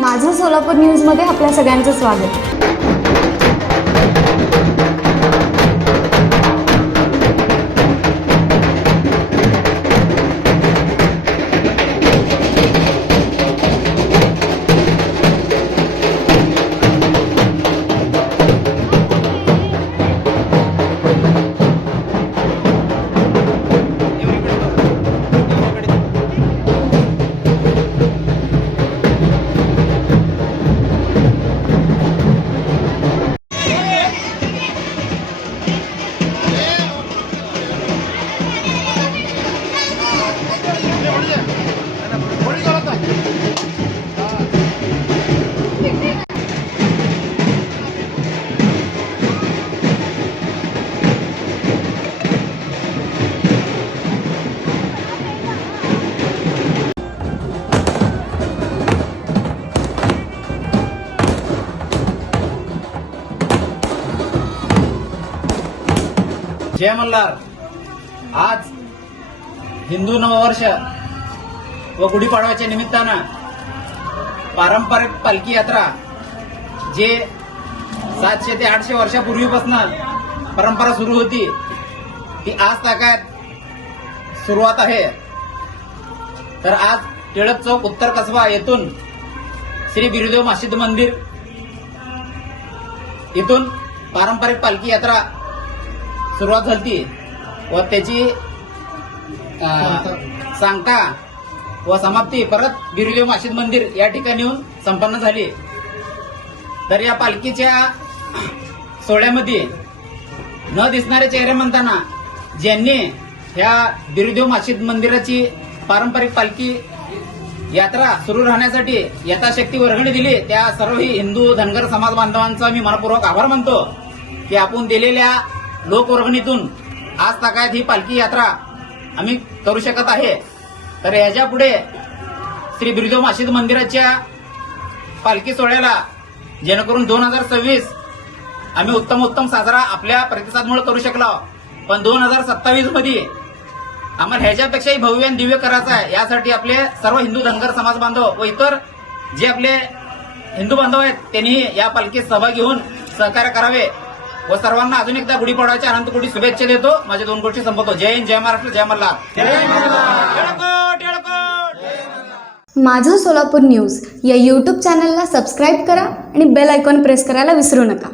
माझं सोलापूर न्यूजमध्ये आपल्या सगळ्यांचं स्वागत। जय मल्हार। आज हिंदू नववर्ष व गुढीपाडव्याच्या निमित्तानं पारंपरिक पालखी यात्रा जे 700 ते 800 वर्षापूर्वीपासून परंपरा सुरू होती ती आज ताकात सुरुवात आहे। तर आज टिळक चौक उत्तर कसबा येथून श्री बिरुदेव मशीद मंदिर इथून पारंपरिक पालखी यात्रा सुरुवात झाली व त्याची सांगता व समाप्ती परत बिरुदेव मशीद मंदिर या ठिकाणी येऊन संपन्न झाली। तर या पालखीच्या सोहळ्यामध्ये न दिसणारे चेहरे म्हणताना ज्यांनी ह्या बिरुदेव मशीद मंदिराची पारंपरिक पालखी यात्रा सुरू राहण्यासाठी यथाशक्ती वर्गणी दिली त्या सर्वही हिंदू धनगर समाज बांधवांचा मी मनपूर्वक आभार मानतो की आपण दिलेल्या लोकवर्गणीतून आज ताकात ही पालखी यात्रा आम्ही करू शकत आहे। तर याच्या पुढे श्री बिरुदेव मशीद मंदिराच्या पालखी सोहळ्याला जेणेकरून 2026 आम्ही उत्तम साजरा आपल्या प्रतिसादमुळे करू शकलो, पण 2027 मध्ये आम्हाला ह्याच्यापेक्षाही भव्य आणि दिव्य करायचं आहे। यासाठी आपले सर्व हिंदू धनगर समाज बांधव व इतर जे आपले हिंदू बांधव आहेत त्यांनी या पालखीत सहभागी होऊन सहकार्य करावे व सर्वांना अजून एकदा गुढीपाडव्याच्या अनंत कोटी शुभेच्छा देतो। माझे 2 गोष्टी संपवतो। जय हिंद, जय महाराष्ट्र, जय मल्हार। माझं सोलापूर न्यूज या यूट्यूब चॅनलला सबस्क्राईब करा आणि बेल आयकॉन प्रेस करायला विसरू नका।